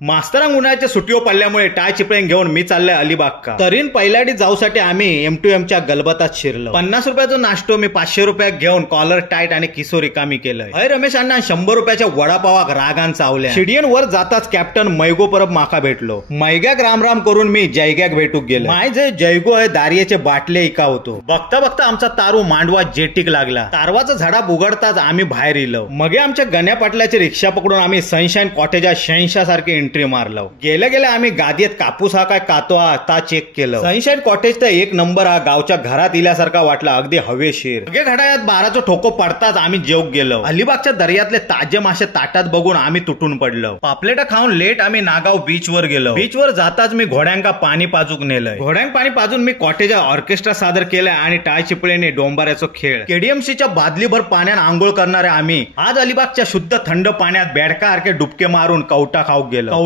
मास्तरांग उन्हाळ्याच्या सुट्टीवर पडल्यामुळे टाय चिपळेन घेऊन मी चाललोय अलिबागका. तरीन पहिल्याडी जाऊसाठी आम्ही M2M च्या गलबतात शिरलो. 50 रुपयाचा नाश्तो मी 500 रुपयात घेऊन कॉलर टाईट आणि किसो रिकामी केलंय. हय रमेश अण्णा 100 रुपयाच्या वडापावाक रागान चावल्या. शिडियन वर जाताच कॅप्टन मैगो परब माका भेटलो. मैग्याक राम करून मी जयग्याक भेटूक गेलो. माय जे जयगो आहे दारियाचे बाटले इका होतो. बघता बघता आमचा तारू मांडवा जेटीक लागला. तारवाचा झाडा उघडताच आम्ही बाहेर इलो. मगे आमच्या गण्या पाटलाची रिक्षा पकडून आम्ही सनशाईन कॉटेजा 86 सारखे एंट्री मारलो. गेल्या आम्ही गादीत कापूस हा काय कातो हा ता चेक केलं. सनशाईन कॉटेज तर एक नंबर हा गावच्या घरात इल्यासारखा वाटला, अगदी हवेशीर. मगे घड्याळात 12चा ठोको पडताच आम्ही जेवक गेलो. अलिबागच्या दर्यातले ताजे मासे ताटात बघून आम्ही तुटून पडलो. पापलेटा खाऊन लेट आम्ही नागाव बीच वर गेलो. बीच वर जाताच मी घोड्यांका पाणी पाजूक नेलंय. घोड्यांक पाणी पाजून मी कॉटेजा ऑर्केस्ट्रा सादर केलाय आणि टाय चिपळेने डोंबाऱ्याचा खेळ. KDMCच्या बादलीभर पाण्यात आंघोळ करणारे आम्ही आज अलिबागच्या शुद्ध थंड पाण्यात बेडकासारखे डुबके मारून कवटा खाऊक गेलो.